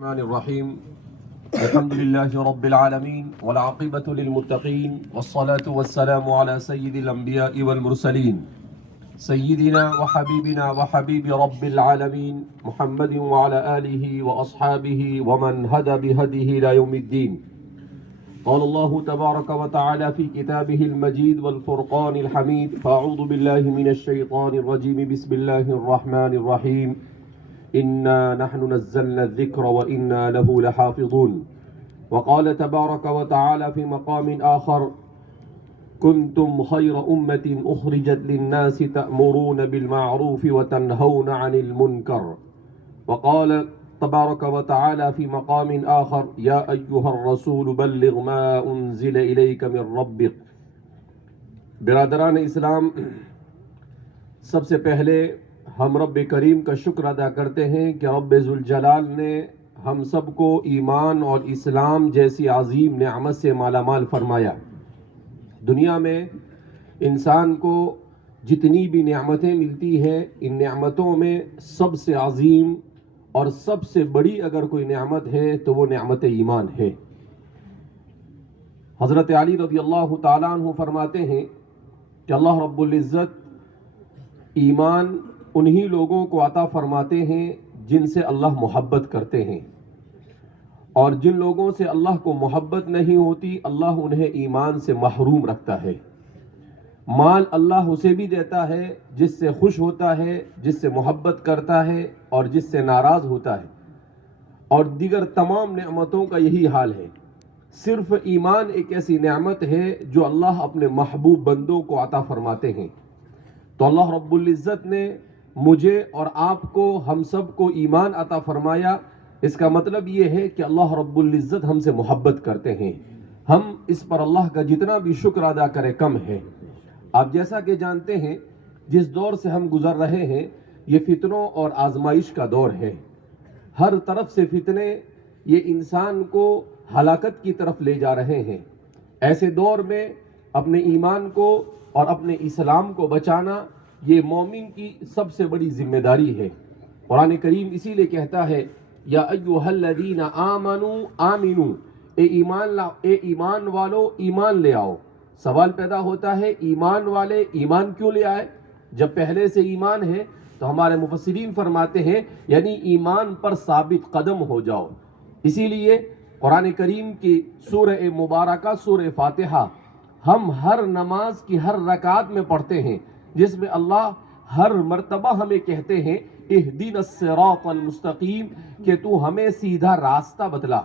الرحمن الرحيم الحمد لله رب العالمين والعاقبة للمتقين والصلاة والسلام على سيد الأنبياء والمرسلين سيدنا وحبيبنا وحبيب رب العالمين محمد وعلى آله وأصحابه ومن هدى بهديه إلى يوم الدين. قال الله تبارك وتعالى في كتابه المجيد والفرقان الحميد: فأعوذ بالله من الشيطان الرجيم بسم الله الرحمن الرحيم إنا نحن نزلنا الذكر وإنا له لحافظون. وقال تبارك وتعالى في مقام آخر: كنتم خير أمة أخرجت للناس تأمرون بالمعروف وتنهون عن المنكر. وقال تبارك وتعالى في مقام آخر: يا أيها الرسول بلغ ما أنزل إليك من ربك. برادران اسلام، سب سے پہلے ہم رب کریم کا شکر ادا کرتے ہیں کہ رب ذوالجلال نے ہم سب کو ایمان اور اسلام جیسی عظیم نعمت سے مالا مال فرمایا۔ دنیا میں انسان کو جتنی بھی نعمتیں ملتی ہیں، ان نعمتوں میں سب سے عظیم اور سب سے بڑی اگر کوئی نعمت ہے تو وہ نعمت ایمان ہے۔ حضرت علی رضی اللہ تعالیٰ عنہ فرماتے ہیں کہ اللہ رب العزت ایمان انہی لوگوں کو عطا فرماتے ہیں جن سے اللہ محبت کرتے ہیں، اور جن لوگوں سے اللہ کو محبت نہیں ہوتی اللہ انہیں ایمان سے محروم رکھتا ہے۔ مال اللہ اسے بھی دیتا ہے جس سے خوش ہوتا ہے، جس سے محبت کرتا ہے اور جس سے ناراض ہوتا ہے، اور دیگر تمام نعمتوں کا یہی حال ہے۔ صرف ایمان ایک ایسی نعمت ہے جو اللہ اپنے محبوب بندوں کو عطا فرماتے ہیں۔ تو اللہ رب العزت نے مجھے اور آپ کو، ہم سب کو ایمان عطا فرمایا۔ اس کا مطلب یہ ہے کہ اللہ رب العزت ہم سے محبت کرتے ہیں۔ ہم اس پر اللہ کا جتنا بھی شکر ادا کریں کم ہے۔ آپ جیسا کہ جانتے ہیں جس دور سے ہم گزر رہے ہیں یہ فتنوں اور آزمائش کا دور ہے۔ ہر طرف سے فتنے یہ انسان کو ہلاکت کی طرف لے جا رہے ہیں۔ ایسے دور میں اپنے ایمان کو اور اپنے اسلام کو بچانا یہ مومن کی سب سے بڑی ذمہ داری ہے۔ قرآن کریم اسی لیے کہتا ہے: یا ایھا الذین آمنوا آمنوا، اے ایمان والو ایمان لے آؤ۔ سوال پیدا ہوتا ہے ایمان والے ایمان کیوں لے آئے جب پہلے سے ایمان ہے؟ تو ہمارے مفسرین فرماتے ہیں یعنی ایمان پر ثابت قدم ہو جاؤ۔ اسی لیے قرآن کریم کی سورہ مبارکہ سورہ فاتحہ ہم ہر نماز کی ہر رکعت میں پڑھتے ہیں، جس میں اللہ ہر مرتبہ ہمیں کہتے ہیں اہدنا الصراط المستقیم، کہ تو ہمیں سیدھا راستہ بتلا،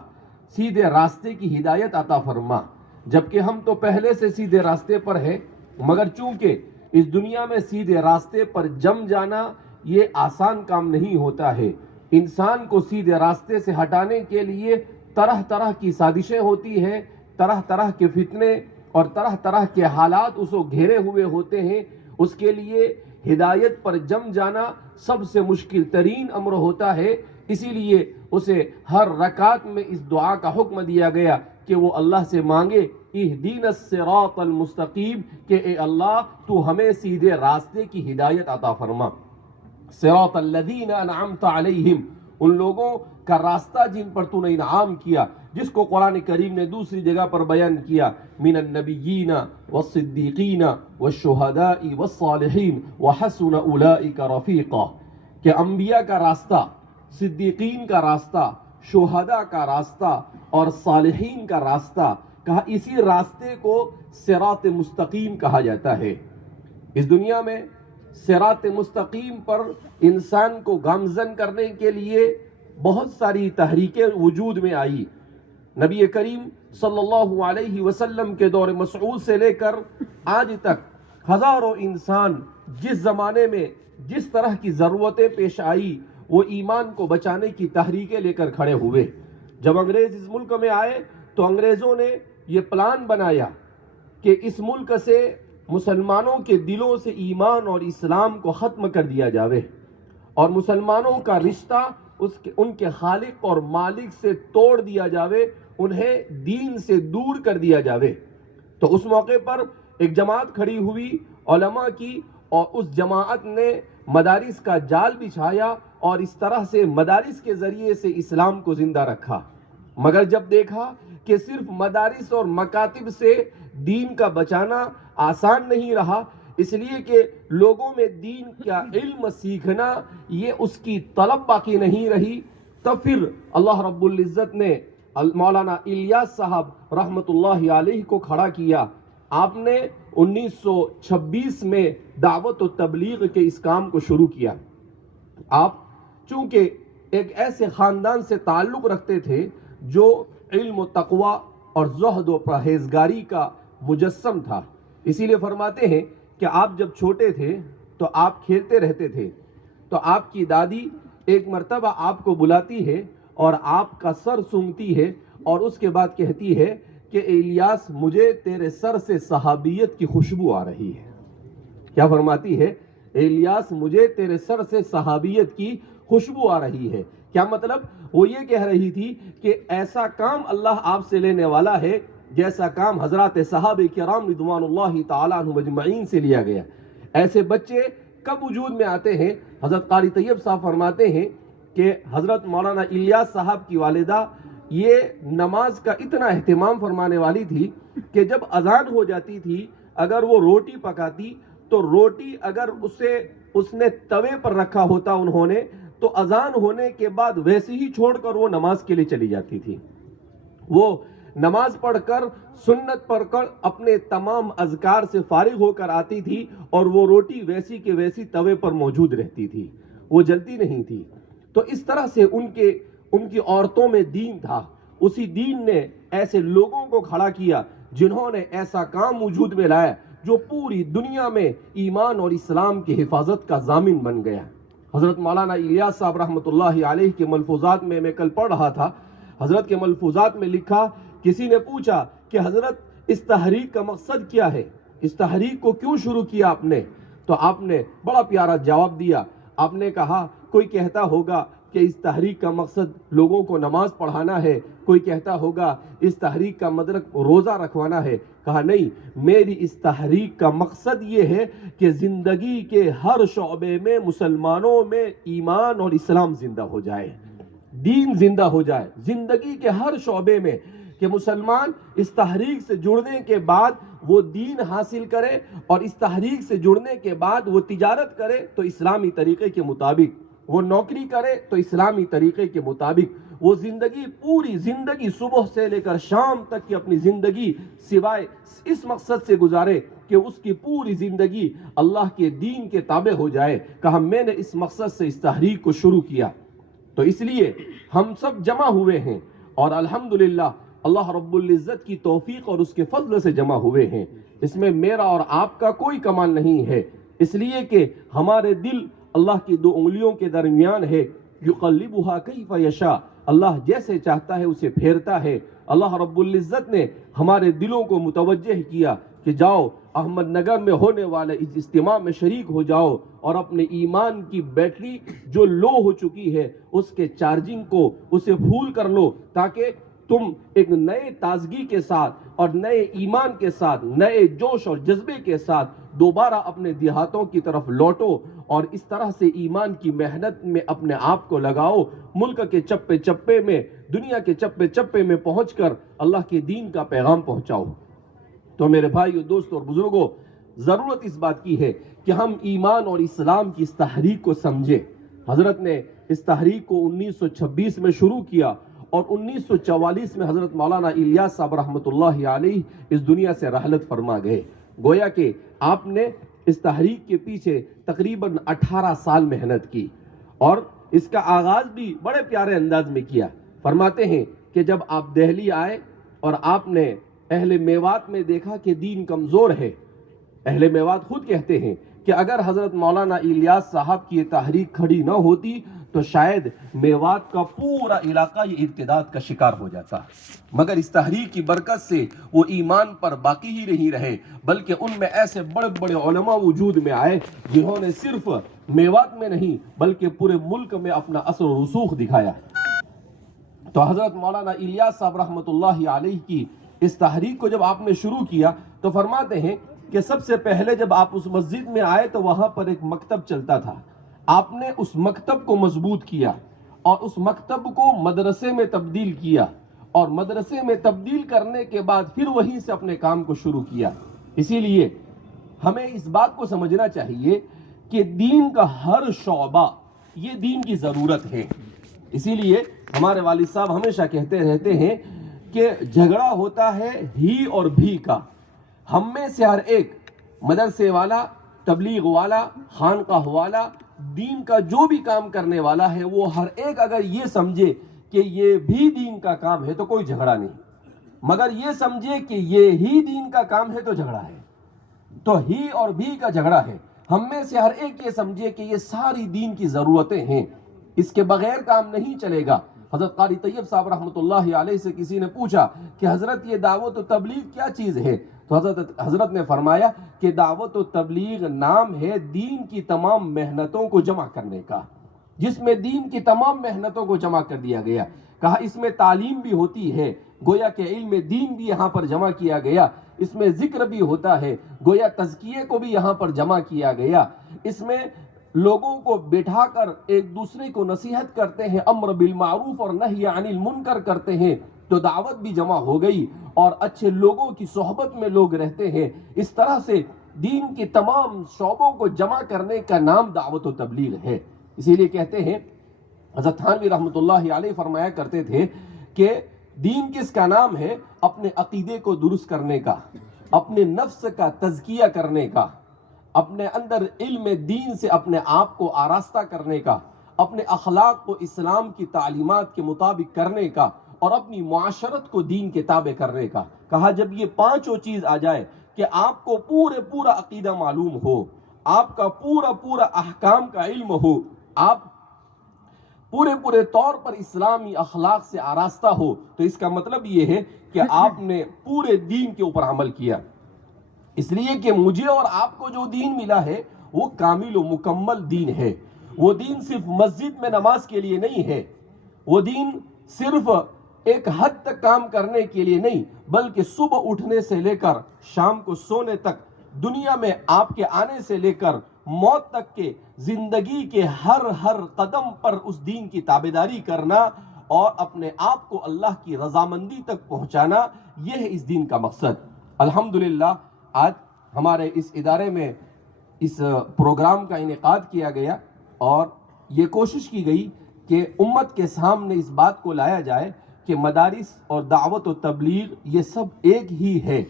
سیدھے راستے کی ہدایت عطا فرما۔ جبکہ ہم تو پہلے سے سیدھے راستے پر ہیں، مگر چونکہ اس دنیا میں سیدھے راستے پر جم جانا یہ آسان کام نہیں ہوتا ہے۔ انسان کو سیدھے راستے سے ہٹانے کے لیے طرح طرح کی سازشیں ہوتی ہیں، طرح طرح کے فتنے اور طرح طرح کے حالات اس کو گھیرے ہوئے ہوتے ہیں۔ اس کے لیے ہدایت پر جم جانا سب سے مشکل ترین امر ہوتا ہے۔ اسی لیے اسے ہر رکعت میں اس دعا کا حکم دیا گیا کہ وہ اللہ سے مانگے اہدنا الصراط المستقیم، کہ اے اللہ تو ہمیں سیدھے راستے کی ہدایت عطا فرما۔ صراط الذین انعمت علیہم، ان لوگوں کا راستہ جن پر تو نے انعام کیا، جس کو قرآن کریم نے دوسری جگہ پر بیان کیا: من النبیین والصدیقین والشہداء والصالحین وحسن اولئک رفیقا، کہ انبیاء کا راستہ، صدیقین کا راستہ، شہداء کا راستہ اور صالحین کا راستہ کہا، اسی راستے کو صراط مستقیم کہا جاتا ہے۔ اس دنیا میں صراط مستقیم پر انسان کو گامزن کرنے کے لیے بہت ساری تحریکیں وجود میں آئی۔ نبی کریم صلی اللہ علیہ وسلم کے دور مسعود سے لے کر آج تک ہزاروں انسان جس زمانے میں جس طرح کی ضرورتیں پیش آئی وہ ایمان کو بچانے کی تحریکیں لے کر کھڑے ہوئے۔ جب انگریز اس ملک میں آئے تو انگریزوں نے یہ پلان بنایا کہ اس ملک سے مسلمانوں کے دلوں سے ایمان اور اسلام کو ختم کر دیا جاوے، اور مسلمانوں کا رشتہ ان کے خالق اور مالک سے توڑ دیا جاوے، انہیں دین سے دور کر دیا جاوے۔ تو اس موقع پر ایک جماعت کھڑی ہوئی علماء کی، اور اس جماعت نے مدارس کا جال بچھایا اور اس طرح سے مدارس کے ذریعے سے اسلام کو زندہ رکھا، مگر جب دیکھا کہ صرف مدارس اور مکاتب سے دین کا بچانا آسان نہیں رہا، اس لیے کہ لوگوں میں دین کا علم سیکھنا یہ اس کی طلب باقی نہیں رہی، تب پھر اللہ رب العزت نے مولانا الیاس صاحب رحمت اللہ علیہ کو کھڑا کیا۔ آپ نے 1926 میں دعوت و تبلیغ کے اس کام کو شروع کیا۔ آپ چونکہ ایک ایسے خاندان سے تعلق رکھتے تھے جو علم و تقوی اور زہد و پرہیزگاری کا مجسم تھا، اسی لیے فرماتے ہیں کہ آپ جب چھوٹے تھے تو آپ کھیلتے رہتے تھے، تو آپ کی دادی ایک مرتبہ آپ کو بلاتی ہے اور آپ کا سر سونگھتی ہے اور اس کے بعد کہتی ہے کہ الیاس مجھے تیرے سر سے صحابیت کی خوشبو آ رہی ہے۔ کیا فرماتی ہے؟ الیاس مجھے تیرے سر سے صحابیت کی خوشبو آ رہی ہے۔ کیا مطلب؟ وہ یہ کہہ رہی تھی کہ ایسا کام اللہ آپ سے لینے والا ہے جیسا کام حضرات صحابہ کرام رضوان اللہ تعالیٰ عنہم اجمعین سے لیا گیا۔ ایسے بچے کب وجود میں آتے ہیں؟ حضرت قاری طیب صاحب فرماتے ہیں کہ حضرت مولانا الیاس صاحب کی والدہ یہ نماز کا اتنا اہتمام فرمانے والی تھی کہ جب اذان ہو جاتی تھی، اگر وہ روٹی پکاتی تو روٹی اگر اس نے توے پر رکھا ہوتا انہوں نے، تو اذان ہونے کے بعد ویسے ہی چھوڑ کر وہ نماز کے لیے چلی جاتی تھی۔ وہ نماز پڑھ کر سنت پڑھ کر اپنے تمام اذکار سے فارغ ہو کر آتی تھی اور وہ روٹی ویسی کے ویسی توے پر موجود رہتی تھی، وہ جلتی نہیں تھی۔ تو اس طرح سے ان کی عورتوں میں دین تھا۔ اسی دین نے ایسے لوگوں کو کھڑا کیا جنہوں نے ایسا کام وجود میں لایا جو پوری دنیا میں ایمان اور اسلام کی حفاظت کا ضامن بن گیا۔ حضرت مولانا الیاس صاحب رحمت اللہ علیہ کے ملفوظات میں کل پڑھ رہا تھا، حضرت کے ملفوظات میں لکھا، کسی نے پوچھا کہ حضرت اس تحریک کا مقصد کیا ہے، اس تحریک کو کیوں شروع کیا آپ نے؟ تو آپ نے بڑا پیارا جواب دیا۔ آپ نے کہا کوئی کہتا ہوگا کہ اس تحریک کا مقصد لوگوں کو نماز پڑھانا ہے، کوئی کہتا ہوگا اس تحریک کا مطلب روزہ رکھوانا ہے۔ کہا نہیں، میری اس تحریک کا مقصد یہ ہے کہ زندگی کے ہر شعبے میں مسلمانوں میں ایمان اور اسلام زندہ ہو جائے، دین زندہ ہو جائے، زندگی کے ہر شعبے میں، کہ مسلمان اس تحریک سے جڑنے کے بعد وہ دین حاصل کرے اور اس تحریک سے جڑنے کے بعد وہ تجارت کرے تو اسلامی طریقے کے مطابق، وہ نوکری کرے تو اسلامی طریقے کے مطابق، وہ پوری زندگی صبح سے لے کر شام تک کی اپنی زندگی سوائے اس مقصد سے گزارے کہ اس کی پوری زندگی اللہ کے دین کے تابع ہو جائے۔ کہا میں نے اس مقصد سے اس تحریک کو شروع کیا، تو اس لیے ہم سب جمع ہوئے ہیں اور الحمدللہ اللہ رب العزت کی توفیق اور اس کے فضل سے جمع ہوئے ہیں۔ اس میں میرا اور آپ کا کوئی کمال نہیں ہے، اس لیے کہ ہمارے دل اللہ کی دو انگلیوں کے درمیان ہے، یقلبها کیف یشاء، اللہ جیسے چاہتا ہے اسے پھیرتا ہے۔ اللہ رب العزت نے ہمارے دلوں کو متوجہ کیا کہ جاؤ احمد نگر میں ہونے والے اس اجتماع میں شریک ہو جاؤ اور اپنے ایمان کی بیٹری جو لو ہو چکی ہے اس کے چارجنگ کو اسے پھول کر لو، تاکہ تم ایک نئے تازگی کے ساتھ اور نئے ایمان کے ساتھ، نئے جوش اور جذبے کے ساتھ دوبارہ اپنے دیہاتوں کی طرف لوٹو اور اس طرح سے ایمان کی محنت میں اپنے آپ کو لگاؤ، ملک کے چپے چپے میں، دنیا کے چپے چپے میں پہنچ کر اللہ کے دین کا پیغام پہنچاؤ۔ تو میرے بھائیو، دوستوں اور بزرگوں، ضرورت اس بات کی ہے کہ ہم ایمان اور اسلام کی اس تحریک کو سمجھیں۔ حضرت نے اس تحریک کو 1926 میں شروع کیا اور 1944 میں حضرت مولانا الیاس صاحب رحمت اللہ علیہ اس دنیا سے رحلت فرما گئے۔ گویا کہ آپ نے اس تحریک کے پیچھے تقریباً 18 سال محنت کی اور اس کا آغاز بھی بڑے پیارے انداز میں کیا۔ فرماتے ہیں کہ جب آپ دہلی آئے اور آپ نے اہل میوات میں دیکھا کہ دین کمزور ہے، اہل میوات خود کہتے ہیں کہ اگر حضرت مولانا الیاس صاحب کی یہ تحریک کھڑی نہ ہوتی تو شاید میوات کا پورا علاقہ یہ ارتداد کا شکار ہو جاتا، مگر اس تحریک کی برکت سے وہ ایمان پر باقی ہی نہیں رہے، بلکہ ان میں ایسے بڑے بڑے علماء وجود میں آئے جنہوں نے صرف میوات میں نہیں بلکہ پورے ملک میں اپنا اثر و رسوخ دکھایا۔ تو حضرت مولانا الیاس صاحب رحمت اللہ علیہ کی اس تحریک کو جب آپ نے شروع کیا تو فرماتے ہیں کہ سب سے پہلے جب آپ اس مسجد میں آئے تو وہاں پر ایک مکتب چلتا تھا۔ آپ نے اس مکتب کو مضبوط کیا اور اس مکتب کو مدرسے میں تبدیل کیا اور مدرسے میں تبدیل کرنے کے بعد پھر وہیں سے اپنے کام کو شروع کیا. اسی لیے ہمیں اس بات کو سمجھنا چاہیے کہ دین کا ہر شعبہ یہ دین کی ضرورت ہے. اسی لیے ہمارے والد صاحب ہمیشہ کہتے رہتے ہیں کہ جھگڑا ہوتا ہے ہی اور بھی کا. ہم میں سے ہر ایک مدرسے والا، تبلیغ والا، خانقاہ والا، دین کا جو بھی کام کرنے والا ہے، وہ ہر ایک اگر یہ سمجھے کہ یہ بھی دین کا کام ہے تو کوئی جھگڑا نہیں، مگر یہ سمجھے کہ یہ ہی دین کا کام ہے تو جھگڑا ہے. تو ہی اور بھی کا جھگڑا ہے. ہم میں سے ہر ایک یہ سمجھے کہ یہ ساری دین کی ضرورتیں ہیں، اس کے بغیر کام نہیں چلے گا. حضرت قاری طیب صاحب رحمۃ اللہ علیہ سے کسی نے پوچھا کہ حضرت یہ دعوت و تبلیغ کیا چیز ہے؟ تو حضرت نے فرمایا کہ دعوت و تبلیغ نام ہے دین کی تمام محنتوں کو جمع کرنے کا، جس میں دین کی تمام محنتوں کو جمع کر دیا گیا. کہا اس میں تعلیم بھی ہوتی ہے، گویا کہ علم دین بھی یہاں پر جمع کیا گیا. اس میں ذکر بھی ہوتا ہے، گویا تزکیے کو بھی یہاں پر جمع کیا گیا. اس میں لوگوں کو بٹھا کر ایک دوسرے کو نصیحت کرتے ہیں، امر بالمعروف اور نہی عن المنکر کرتے ہیں، تو دعوت بھی جمع ہو گئی اور اچھے لوگوں کی صحبت میں لوگ رہتے ہیں. اس طرح سے دین کے تمام شعبوں کو جمع کرنے کا نام دعوت و تبلیغ ہے. اسی لیے کہتے ہیں حضرت تھانوی رحمۃ اللہ علیہ فرمایا کرتے تھے کہ دین کس کا نام ہے؟ اپنے عقیدے کو درست کرنے کا، اپنے نفس کا تزکیہ کرنے کا، اپنے اندر علم دین سے اپنے آپ کو آراستہ کرنے کا، اپنے اخلاق کو اسلام کی تعلیمات کے مطابق کرنے کا، اور اپنی معاشرت کو دین کے تابع کرنے کا. کہا جب یہ پانچوں چیز آ جائے کہ آپ کو پورا عقیدہ معلوم ہو، آپ کا پورا احکام کا علم ہو، آپ پورے طور پر اسلامی اخلاق سے آراستہ ہو، تو اس کا مطلب یہ ہے کہ آپ نے پورے دین کے اوپر عمل کیا. اس لیے کہ مجھے اور آپ کو جو دین ملا ہے وہ کامل و مکمل دین ہے. وہ دین صرف مسجد میں نماز کے لیے نہیں ہے، وہ دین صرف ایک حد تک کام کرنے کے لیے نہیں، بلکہ صبح اٹھنے سے لے کر شام کو سونے تک، دنیا میں آپ کے آنے سے لے کر موت تک کے زندگی کے ہر قدم پر اس دین کی تابعداری کرنا اور اپنے آپ کو اللہ کی رضامندی تک پہنچانا، یہ ہے اس دین کا مقصد. الحمدللہ آج ہمارے اس ادارے میں اس پروگرام کا انعقاد کیا گیا اور یہ کوشش کی گئی کہ امت کے سامنے اس بات کو لایا جائے کہ مدارس اور دعوت و تبلیغ یہ سب ایک ہی ہے،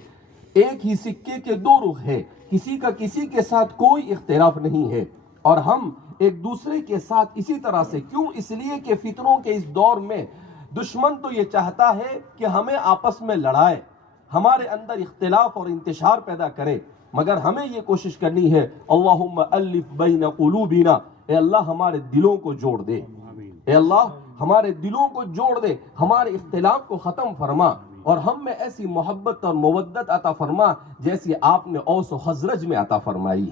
ایک ہی سکے کے دو رخ ہے، کسی کا کسی کے ساتھ کوئی اختلاف نہیں ہے. اور ہم ایک دوسرے کے ساتھ اسی طرح سے، کیوں؟ اس لیے کہ فتنوں کے اس دور میں دشمن تو یہ چاہتا ہے کہ ہمیں آپس میں لڑائے، ہمارے اندر اختلاف اور انتشار پیدا کرے، مگر ہمیں یہ کوشش کرنی ہے اللہم الف بین قلوبنا، اے اللہ ہمارے دلوں کو جوڑ دے، اے اللہ ہمارے دلوں کو جوڑ دے، ہمارے اختلاف کو ختم فرما اور ہم میں ایسی محبت اور مودت عطا فرما جیسی آپ نے اوس و خزرج میں عطا فرمائی.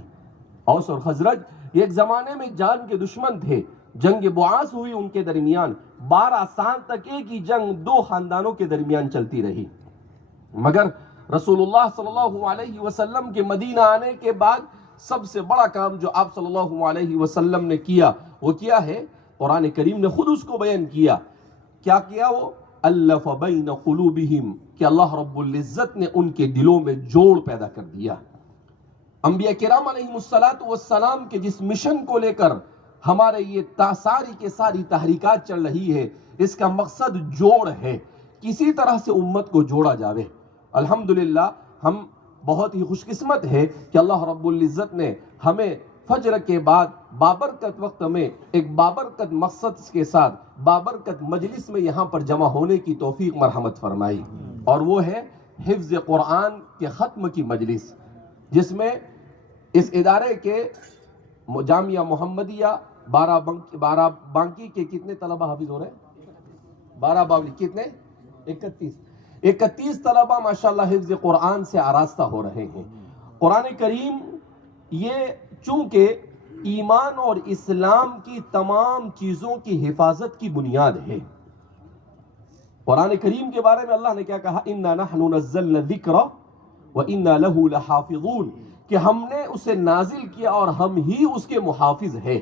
اوس اور خزرج ایک زمانے میں جان کے دشمن تھے. جنگ بعاث ہوئی ان کے درمیان، 12 سال تک ایک ہی جنگ دو خاندانوں کے درمیان چلتی رہی. مگر رسول اللہ صلی اللہ علیہ وسلم کے مدینہ آنے کے بعد سب سے بڑا کام جو آپ صلی اللہ علیہ وسلم نے کیا وہ کیا ہے؟ قرآن کریم نے خود اس کو بیان کیا. کیا کیا وہ؟ الف بین قلوبہم، کہ اللہ رب العزت نے ان کے دلوں میں جوڑ پیدا کر دیا. انبیاء کرام علیہ السلام کے جس مشن کو لے کر ہمارے یہ ساری کے ساری تحریکات چل رہی ہے، اس کا مقصد جوڑ ہے، کسی طرح سے امت کو جوڑا جاوے. الحمدللہ ہم بہت ہی خوش قسمت ہے کہ اللہ رب العزت نے ہمیں فجر کے بعد بابرکت وقت میں ایک بابرکت مقصد کے ساتھ بابرکت مجلس میں یہاں پر جمع ہونے کی توفیق مرحمت فرمائی، اور وہ ہے حفظ قرآن کے ختم کی مجلس، جس میں اس ادارے کے جامعہ محمدیہ بارہ بانکی کے کتنے طلبہ حافظ ہو رہے ہیں؟ 12 باولی کتنے؟ 31 طلبہ ماشاءاللہ حفظ قرآن سے آراستہ ہو رہے ہیں. قرآن کریم یہ چونکہ ایمان اور اسلام کی تمام چیزوں کی حفاظت کی بنیاد ہے. قرآن کریم کے بارے میں اللہ نے کیا کہا؟ اِنَّا نَحْنُ نَزَّلْنَا الذِّكْرَ وَإِنَّا لَهُ لَحَافِظُونَ، کہ ہم نے اسے نازل کیا اور ہم ہی اس کے محافظ ہیں.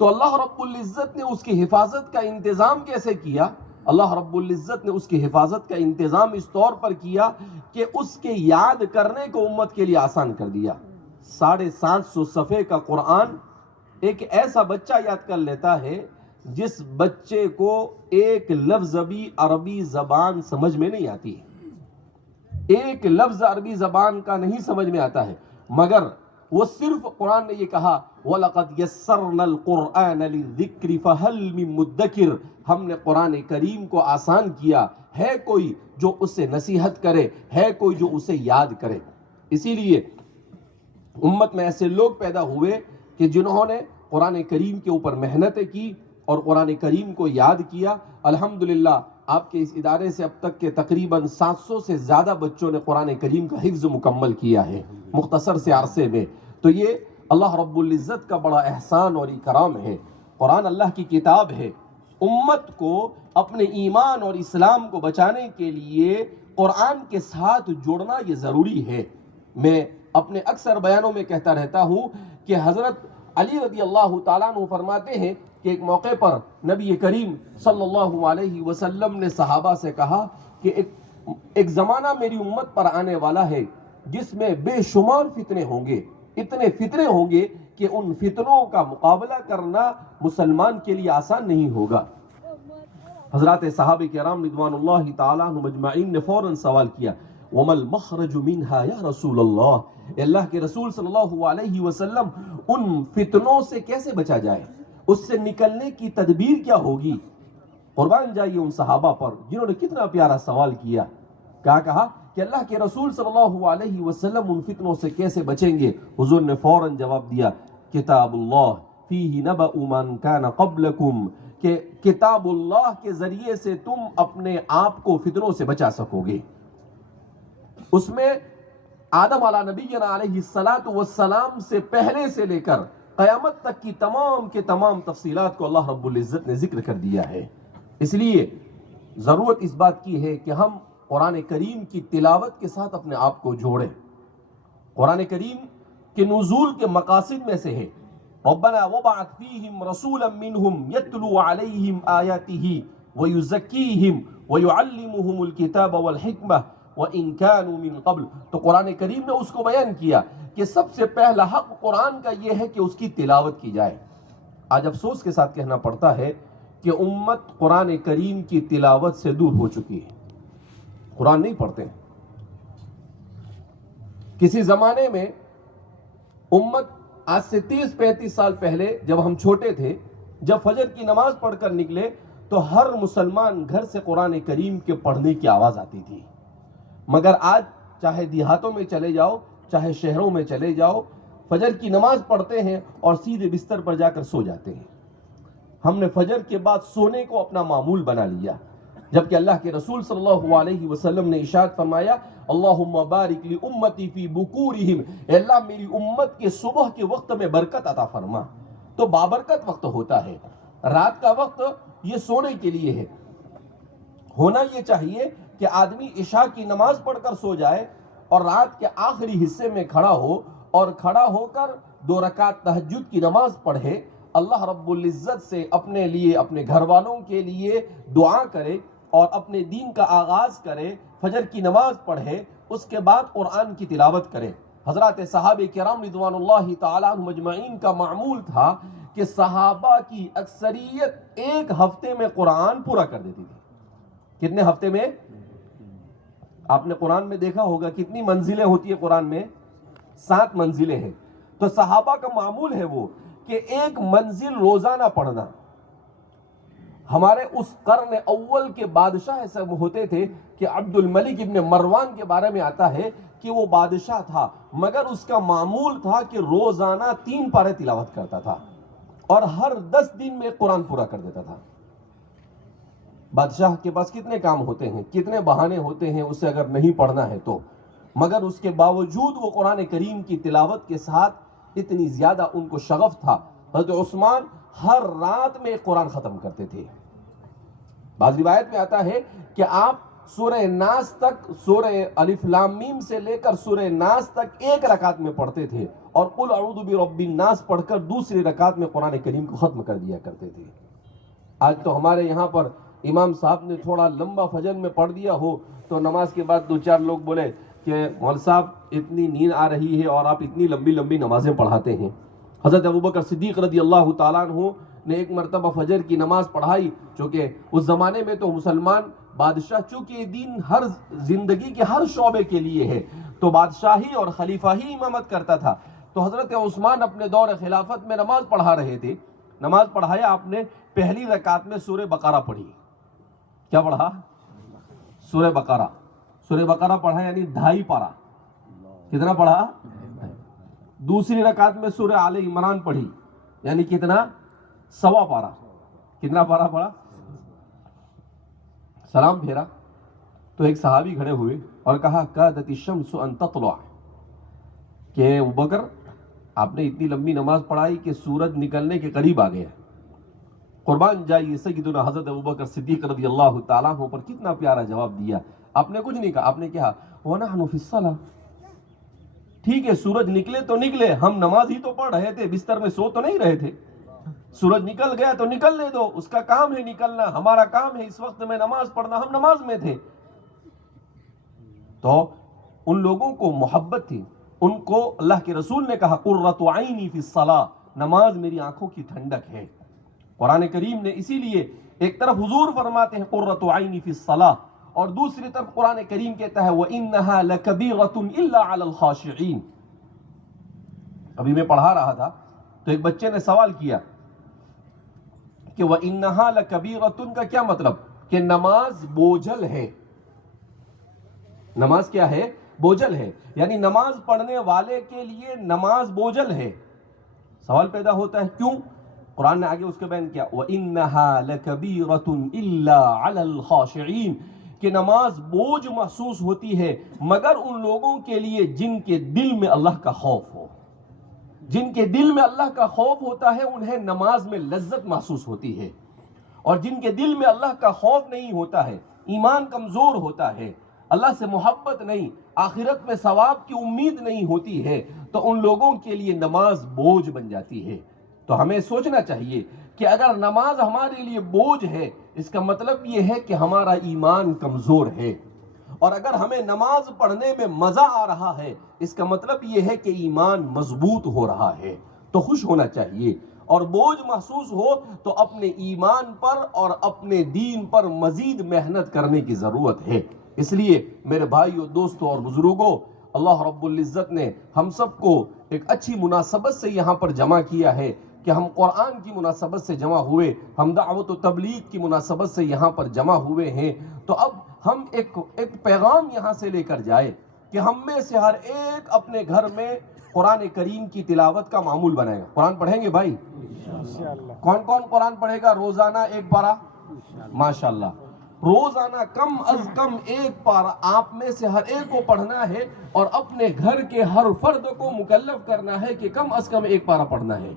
تو اللہ رب العزت نے اس کی حفاظت کا انتظام کیسے کیا؟ اللہ رب العزت نے اس کی حفاظت کا انتظام اس طور پر کیا کہ اس کے یاد کرنے کو امت کے لیے آسان کر دیا۔ 750 صفحے کا قرآن ایک ایسا بچہ یاد کر لیتا ہے جس بچے کو ایک لفظ بھی عربی زبان سمجھ میں نہیں آتی ہے، ایک لفظ عربی زبان کا نہیں سمجھ میں آتا ہے، مگر وہ صرف قرآن نے یہ کہا وَلَقَدْ يَسَّرْنَا الْقُرْآنَ لِلذِّكْرِ فَهَلْ مِن مُدَّكِرٍ، ہم نے قرآن کریم کو آسان کیا، ہے کوئی جو اس سے نصیحت کرے، ہے کوئی جو اسے یاد کرے۔ اسی لیے امت میں ایسے لوگ پیدا ہوئے کہ جنہوں نے قرآن کریم کے اوپر محنتیں کی اور قرآن کریم کو یاد کیا۔ الحمدللہ آپ کے اس ادارے سے اب تک کے تقریباً 700 سے زیادہ بچوں نے قرآن کریم کا حفظ مکمل کیا ہے مختصر سے عرصے میں۔ تو یہ اللہ رب العزت کا بڑا احسان اور اکرام ہے۔ قرآن اللہ کی کتاب ہے، امت کو اپنے ایمان اور اسلام کو بچانے کے لیے قرآن کے ساتھ جوڑنا یہ ضروری ہے۔ میں اپنے اکثر بیانوں میں کہتا رہتا ہوں کہ حضرت علی رضی اللہ تعالیٰ عنہ فرماتے ہیں کہ ایک موقع پر نبی کریم صلی اللہ علیہ وسلم نے صحابہ سے کہا کہ ایک زمانہ میری امت پر آنے والا ہے جس میں بے شمار فتنے ہوں گے، اتنے فتنے ہوں گے کہ ان فتنوں کا مقابلہ کرنا مسلمان کے لیے آسان نہیں ہوگا۔ حضرات صحابہ کرام رضوان اللہ تعالیٰ عنہ مجمعین نے فوراً سوال کیا وَمَا الْمَخْرَجُ مِنْهَا یا رسول اللہ، اللہ کے رسول صلی اللہ علیہ وسلم ان فتنوں سے کیسے بچا جائے، اس سے نکلنے کی تدبیر کیا ہوگی؟ قربان جائیے ان صحابہ پر جنہوں نے کتنا پیارا سوال کیا۔ کیا کہا کہ اللہ کے رسول صلی اللہ علیہ وسلم ان فتنوں سے کیسے بچیں گے؟ حضور نے فوراً جواب دیا کتاب اللہ فیہ نبأ من کان قبلکم، کہ کتاب اللہ کے ذریعے سے تم اپنے آپ کو فتنوں سے بچا سکو گے۔ اس میں آدم علیہ نبینا علیہ السلام سے پہلے سے لے کر قیامت تک کی تمام کے تمام تفصیلات کو اللہ رب العزت نے ذکر کر دیا ہے۔ اس لیے ضرورت اس بات کی ہے کہ ہم قرآن کریم کی تلاوت کے ساتھ اپنے آپ کو جوڑیں۔ قرآن کریم کے نزول کے مقاصد میں سے ہے ربنا وبعث فیہم رسولا منہم یتلو علیہم آیاتہ ویزکیہم ویعلمہم الکتاب والحکمہ وَإِن كَانُوا مِن قَبْلُ، تو قرآن کریم نے اس کو بیان کیا کہ سب سے پہلا حق قرآن کا یہ ہے کہ اس کی تلاوت کی جائے۔ آج افسوس کے ساتھ کہنا پڑتا ہے کہ امت قرآن کریم کی تلاوت سے دور ہو چکی ہے، قرآن نہیں پڑھتے ہیں۔ کسی زمانے میں امت آج سے 30-35 سال پہلے جب ہم چھوٹے تھے، جب فجر کی نماز پڑھ کر نکلے تو ہر مسلمان گھر سے قرآن کریم کے پڑھنے کی آواز آتی تھی، مگر آج چاہے دیہاتوں میں چلے جاؤ چاہے شہروں میں چلے جاؤ، فجر کی نماز پڑھتے ہیں اور سیدھے بستر پر جا کر سو جاتے ہیں۔ ہم نے فجر کے بعد سونے کو اپنا معمول بنا لیا، جبکہ اللہ کے رسول صلی اللہ علیہ وسلم نے ارشاد فرمایا اللہم بارک لامتی فی بکورہم، اے اللہ میری امت کے صبح کے وقت میں برکت عطا فرما۔ تو بابرکت وقت ہوتا ہے، رات کا وقت یہ سونے کے لیے ہے۔ ہونا یہ چاہیے کہ آدمی عشاء کی نماز پڑھ کر سو جائے اور رات کے آخری حصے میں کھڑا ہو اور کھڑا ہو کر 2 رکعت تہجد کی نماز پڑھے، اللہ رب العزت سے اپنے لیے اپنے گھر والوں کے لیے دعا کرے اور اپنے دین کا آغاز کرے، فجر کی نماز پڑھے، اس کے بعد قرآن کی تلاوت کرے۔ حضرات صحابہ کرام رضوان اللہ تعالیٰ عنہ مجمعین کا معمول تھا کہ صحابہ کی اکثریت 1 ہفتے میں قرآن پورا کر دیتی تھی۔ کتنے ہفتے میں؟ آپ نے قرآن میں دیکھا ہوگا کتنی منزلیں ہوتی ہیں قرآن میں؟ 7 منزلیں ہیں۔ تو صحابہ کا معمول ہے وہ کہ 1 منزل روزانہ پڑھنا۔ ہمارے اس قرن اول کے بادشاہ ایسے ہوتے تھے کہ عبد الملک ابن مروان کے بارے میں آتا ہے کہ وہ بادشاہ تھا مگر اس کا معمول تھا کہ روزانہ 3 پارے تلاوت کرتا تھا اور ہر 10 دن میں قرآن پورا کر دیتا تھا۔ بادشاہ کے پاس کتنے کام ہوتے ہیں، کتنے بہانے ہوتے ہیں اسے اگر نہیں پڑھنا ہے تو، مگر اس کے باوجود وہ قرآن کریم کی تلاوت کے ساتھ اتنی زیادہ ان کو شغف تھا۔ حضرت عثمان ہر رات میں قرآن ختم کرتے تھے۔ بعض روایت میں آتا ہے کہ آپ سورہ ناس تک، سورہ الف لام میم سے لے کر سورہ ناس تک 1 رکعت میں پڑھتے تھے اور قل اعوذ برب الناس پڑھ کر دوسری رکعت میں قرآن کریم کو ختم کر دیا کرتے تھے۔ آج تو ہمارے یہاں پر امام صاحب نے تھوڑا لمبا فجر میں پڑھ دیا ہو تو نماز کے بعد دو چار لوگ بولے کہ مول صاحب اتنی نیند آ رہی ہے اور آپ اتنی لمبی لمبی نمازیں پڑھاتے ہیں۔ حضرت ابوبکر صدیق رضی اللہ تعالیٰ عنہ نے ایک مرتبہ فجر کی نماز پڑھائی، چونکہ اس زمانے میں تو مسلمان بادشاہ، چونکہ یہ دین ہر زندگی کے ہر شعبے کے لیے ہے تو بادشاہی اور خلیفہ ہی امامت کرتا تھا، تو حضرت عثمان اپنے دور خلافت میں نماز پڑھا رہے تھے۔ نماز پڑھایا آپ نے، پہلی رکعت میں سورہ بقرہ پڑھی۔ کیا پڑھا؟ سورہ بقرہ۔ سورہ بقرہ پڑھا یعنی 2.5 پارہ۔ کتنا پڑھا؟ دوسری رکعت میں سورہ آل عمران پڑھی یعنی کتنا؟ 1.25 پارہ۔ کتنا پارہ پڑھا؟ سلام پھیرا تو ایک صحابی کھڑے ہوئے اور کہا کادت الشمس ان تطلع، کہ ابوبکر آپ نے اتنی لمبی نماز پڑھائی کہ سورج نکلنے کے قریب آ گیا۔ قربان جائیے سیدنا حضرت ابوبکر صدیق رضی اللہ تعالیٰ عنہ پر کتنا پیارا جواب دیا۔ آپ نے کچھ نہیں کہا، آپ نے کہا وَنَحْنُ فِي الصَّلَاةِ، ٹھیک ہے سورج نکلے تو نکلے، ہم نماز ہی تو پڑھ رہے تھے، بستر میں سو تو نہیں رہے تھے۔ سورج نکل گیا تو نکلنے دو، اس کا کام ہے نکلنا، ہمارا کام ہے اس وقت میں نماز پڑھنا، ہم نماز میں تھے۔ تو ان لوگوں کو محبت تھی، ان کو اللہ کے رسول نے کہا قرۃ عینی فی الصلاۃ، نماز میری آنکھوں کی ٹھنڈک ہے۔ قرآن کریم نے اسی لیے ایک طرف حضور فرماتے ہیں قرۃ عینی فی الصلاۃ، اور دوسری طرف قرآن کریم کہتا ہے وَإِنَّهَا لَكَبِيرَةٌ إِلَّا عَلَى الْخَاشِعِينَ۔ ابھی میں پڑھا رہا تھا تو ایک بچے نے سوال کیا کہ وَإِنَّهَا لَكَبِيرَةٌ کا کیا مطلب؟ کہ نماز بوجھل ہے۔ نماز کیا ہے؟ بوجھل ہے، یعنی نماز پڑھنے والے کے لیے نماز بوجھل ہے۔ سوال پیدا ہوتا ہے کیوں؟ قرآن نے آگے اس کا بیان کیا وَإِنَّهَا لَكَبِيرَةٌ إِلَّا عَلَى الْخَاشِعِينَ، کہ نماز بوجھ محسوس ہوتی ہے مگر ان لوگوں کے لیے جن کے دل میں اللہ کا خوف ہو۔ جن کے دل میں اللہ کا خوف ہوتا ہے انہیں نماز میں لذت محسوس ہوتی ہے، اور جن کے دل میں اللہ کا خوف نہیں ہوتا ہے، ایمان کمزور ہوتا ہے، اللہ سے محبت نہیں، آخرت میں ثواب کی امید نہیں ہوتی ہے، تو ان لوگوں کے لیے نماز بوجھ بن جاتی ہے۔ تو ہمیں سوچنا چاہیے کہ اگر نماز ہمارے لیے بوجھ ہے اس کا مطلب یہ ہے کہ ہمارا ایمان کمزور ہے، اور اگر ہمیں نماز پڑھنے میں مزہ آ رہا ہے اس کا مطلب یہ ہے کہ ایمان مضبوط ہو رہا ہے، تو خوش ہونا چاہیے۔ اور بوجھ محسوس ہو تو اپنے ایمان پر اور اپنے دین پر مزید محنت کرنے کی ضرورت ہے۔ اس لیے میرے بھائیو، دوستو اور بزرگوں، اللہ رب العزت نے ہم سب کو ایک اچھی مناسبت سے یہاں پر جمع کیا ہے کہ ہم قرآن کی مناسبت سے جمع ہوئے، ہم دعوت و تبلیغ کی مناسبت سے یہاں پر جمع ہوئے ہیں۔ تو اب ہم ایک پیغام یہاں سے لے کر جائے کہ ہم میں سے ہر ایک اپنے گھر میں قرآن کریم کی تلاوت کا معمول بنائے گا۔ قرآن پڑھیں گے بھائی؟ کون کون قرآن پڑھے گا روزانہ 1 پارہ؟ ماشاءاللہ، روزانہ کم از کم 1 پارہ آپ میں سے ہر ایک کو پڑھنا ہے، اور اپنے گھر کے ہر فرد کو مکلف کرنا ہے کہ کم از کم 1 پارہ پڑھنا ہے۔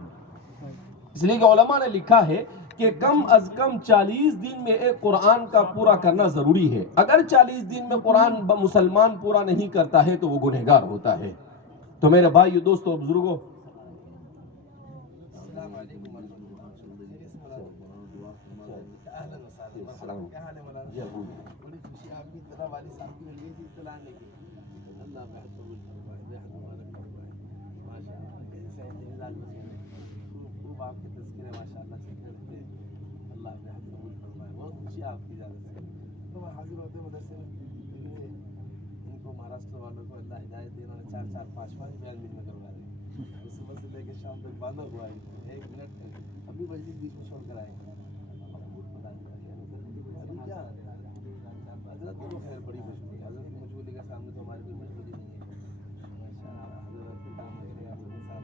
اس لیے کہ علماء نے لکھا ہے کہ کم از کم 40 دن میں ایک قرآن کا پورا کرنا ضروری ہے۔ اگر 40 دن میں قرآن مسلمان پورا نہیں کرتا ہے تو وہ گنہگار ہوتا ہے۔ تو میرے بھائیو، دوستو اور بزرگوں، السلام علیکم خوب آپ کے تذکرے ماشاءاللہ سے کرتے ہیں، اللہ آپ نے حد قبول فرمائے، بہت خوشی آپ کی اجازت سے تو حاضر ہوتے مدرسے میں۔ ان کو مہاراشٹر والوں کو اللہ ہدایت دے، انہوں نے 4-4 5-5 بیان دن میں کروا دی، صبح سے لے کے شام تک باندھا ہوا ہے، 1 منٹ ابھی مجلس بیچ میں چھوڑ کر آئے ہیں۔ ابھی کیا حضرت کو خیر بڑی مشغولی، حضرت کی مشغولی کا سامنے تو ہماری کوئی مشغولی نہیں ہے۔ حضرت کے کام میں رہے، حضرت صاحب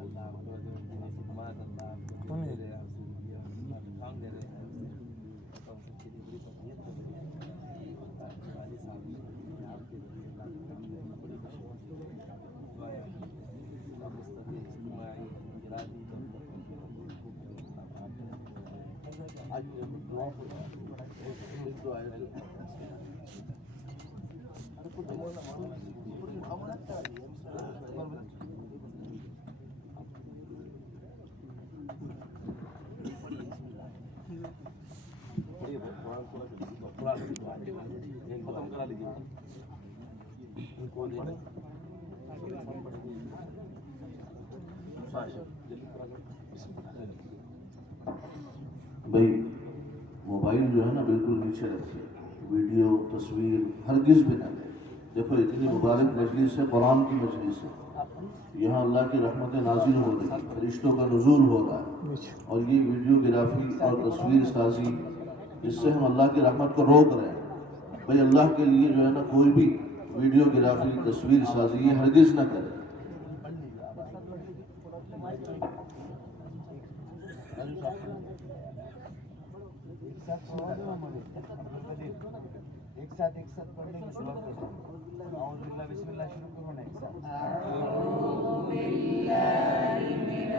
اللہ آپ کو خدمات، اللہ آپ کو دے رہے، آپ سے کام دے رہے ہیں، تو ہم سب کے لیے بڑی فضیلت کر رہی ہے۔ والی صاحب نے آپ کے ذریعے اللہ کے کام میں بڑی خوشی ہوتی ہے، دعائیں مستقل اجتماعی انفرادی آج دعا بھائی موبائل جو ہے نا بالکل نیچے رکھیے، ویڈیو تصویر ہرگز بھی نہ لیں۔ دیکھو اتنی مبارک مجلس ہے، قرآن کی مجلس ہے، یہاں اللہ کی رحمتیں نازل ہو رہی ہیں، فرشتوں کا نزول ہو رہا ہے، اور یہ ویڈیو گرافی اور تصویر سازی جس سے ہم اللہ کی رحمت کو روک رہے ہیں، بھائی اللہ کے لیے جو ہے نا کوئی بھی ویڈیو گرافی تصویر سازی یہ ہرگز نہ کرے۔ ایک ساتھ پڑھنے کی شروعات کرو۔ اعوذ باللہ بسم اللہ شروع کرو نا ایک ساتھ۔